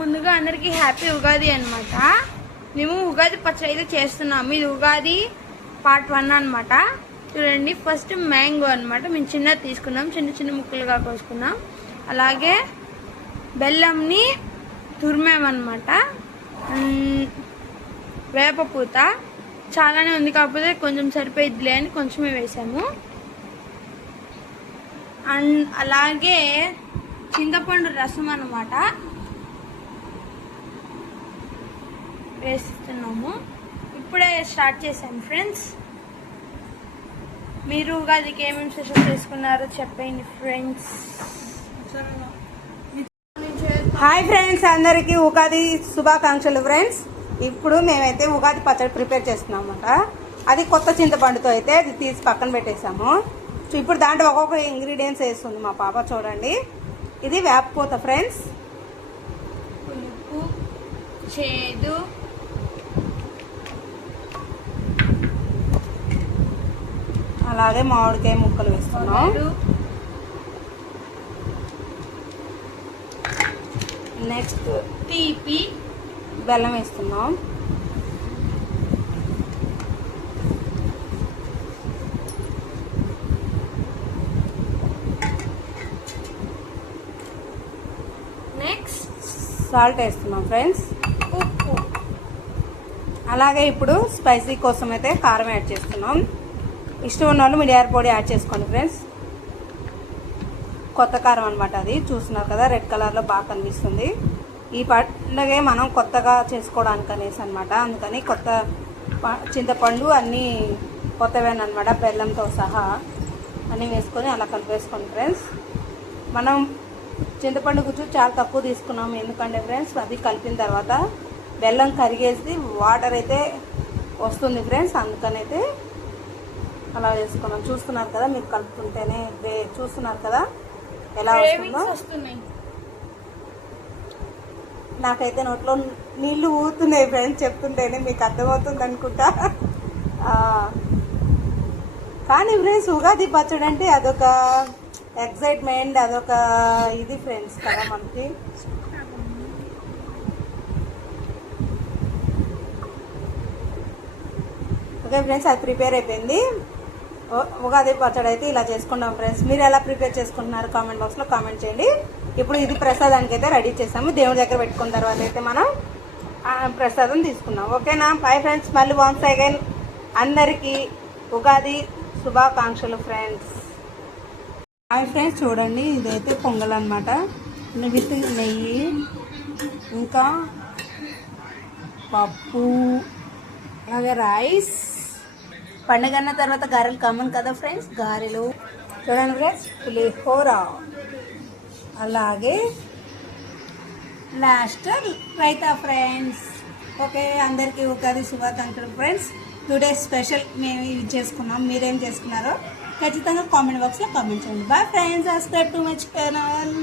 ముందుగా అందరికి హ్యాపీ ఉగాది అన్నమాట. మేము ఉగాది పచ్చడి అయితే చేస్తున్నాము. ఇది ఉగాది పార్ట్ 1 అన్నమాట. చూడండి, ఫస్ట్ మ్యాంగో అన్నమాట. మేము చిన్నది తీసుకున్నాం, చిన్న చిన్న ముక్కలుగా కోసుకున్నాం. అలాగే బెల్లంని తురిమామన్నమాట. వేపపూత చాలానే ఉంది, కాకపోతే కొంచెం సరిపోయిద్దిలే అని కొంచెమే వేసాము. అండ్ అలాగే చింతపండు రసం అన్నమాట వేస్తున్నాము. ఇప్పుడే స్టార్ట్ చేశాను ఫ్రెండ్స్. మీరు ఉగాదికి ఏమేమి స్పెషల్ చేసుకున్నారో చెప్పండి ఫ్రెండ్స్. హాయ్ ఫ్రెండ్స్, అందరికీ ఉగాది శుభాకాంక్షలు ఫ్రెండ్స్. ఇప్పుడు మేమైతే ఉగాది పచ్చడి ప్రిపేర్ చేస్తున్నాం అన్నమాట. అది కొత్త చింతపండుతో అయితే అది తీసి పక్కన పెట్టేసాము. ఇప్పుడు దాంట్లో ఒక్కొక్క ఇంగ్రీడియంట్స్ వేస్తుంది మా పాప. చూడండి, ఇది వేపపూత ఫ్రెండ్స్, పులుపు, చేదు, అలాగే మామిడికాయ ముక్కలు వేస్తున్నాం. నెక్స్ట్ తీపి, బెల్లం వేస్తున్నాం. నెక్స్ట్ సాల్ట్ వేస్తున్నాం ఫ్రెండ్స్, ఉప్పు. అలాగే ఇప్పుడు స్పైసీ కోసం అయితే కారం యాడ్ చేస్తున్నాం. ఇష్టం ఉన్న వాళ్ళు మిరియాల పొడి యాడ్ చేసుకోండి ఫ్రెండ్స్. కొత్త కారం అనమాట, అది చూస్తున్నారు కదా, రెడ్ కలర్లో బాగా కనిపిస్తుంది. ఈ పండుగ మనం కొత్తగా చేసుకోవడానికి అనేసి అనమాట. అందుకని కొత్త చింతపండు అన్నీ కొత్తవేనమాట, బెల్లంతో సహా అన్నీ వేసుకొని అలా కలిపేసుకోండి ఫ్రెండ్స్. మనం చింతపండు గుజ్జు చాలా తక్కువ తీసుకున్నాము, ఎందుకంటే ఫ్రెండ్స్ అది కలిపిన తర్వాత బెల్లం కరిగేసి వాటర్ అయితే వస్తుంది ఫ్రెండ్స్. అందుకనైతే అలా వేసుకున్నాం. చూస్తున్నారు కదా, మీరు కలుపుతుంటేనే చూస్తున్నారు కదా ఎలా వస్తుందో. నాకైతే నోట్లో నీళ్లు ఊరుతున్నాయి ఫ్రెండ్స్, చెప్తుంటేనే మీకు అర్థమవుతుంది అనుకుంటా. కానీ ఫ్రెండ్స్, ఉగాది పచ్చడి అంటే అదొక ఎక్సైట్మెంట్, అదొక ఇది ఫ్రెండ్స్ కదా మనకి. ఓకే ఫ్రెండ్స్, అది ప్రిపేర్ అయిపోయింది. ఉగాది పచ్చడి అయితే ఇలా చేసుకున్నాం ఫ్రెండ్స్. మీరు ఎలా ప్రిపేర్ చేసుకుంటున్నారు కామెంట్ బాక్స్లో కామెంట్ చేయండి. ఇప్పుడు ఇది ప్రసాదానికి అయితే రెడీ చేసాము. దేవుడి దగ్గర పెట్టుకున్న తర్వాత అయితే మనం ప్రసాదం తీసుకున్నాం. ఓకేనా? Bye friends. మళ్ళీ వన్స్ అగైన్ అందరికీ ఉగాది శుభాకాంక్షలు ఫ్రెండ్స్. హాయ్ ఫ్రెండ్స్, చూడండి, ఇదైతే పొంగల్ అనమాట. విత్ నెయ్యి, ఇంకా పప్పు, అలాగే రైస్. పండుగ అన్న తర్వాత గారెలు కామన్ కదా ఫ్రెండ్స్. గారెలు చూడండి ఫ్రెండ్స్, పులిహోర, అలాగే లాస్ట్ రైతా ఫ్రెండ్స్. ఓకే, అందరికీ ఉగాది శుభాకాంక్షలు ఫ్రెండ్స్. టుడే స్పెషల్ మేము ఇది చేసుకున్నాం. మీరేం చేసుకున్నారో ఖచ్చితంగా కామెంట్ బాక్స్లో కామెంట్ చేయండి. Bye friends, subscribe to my channel.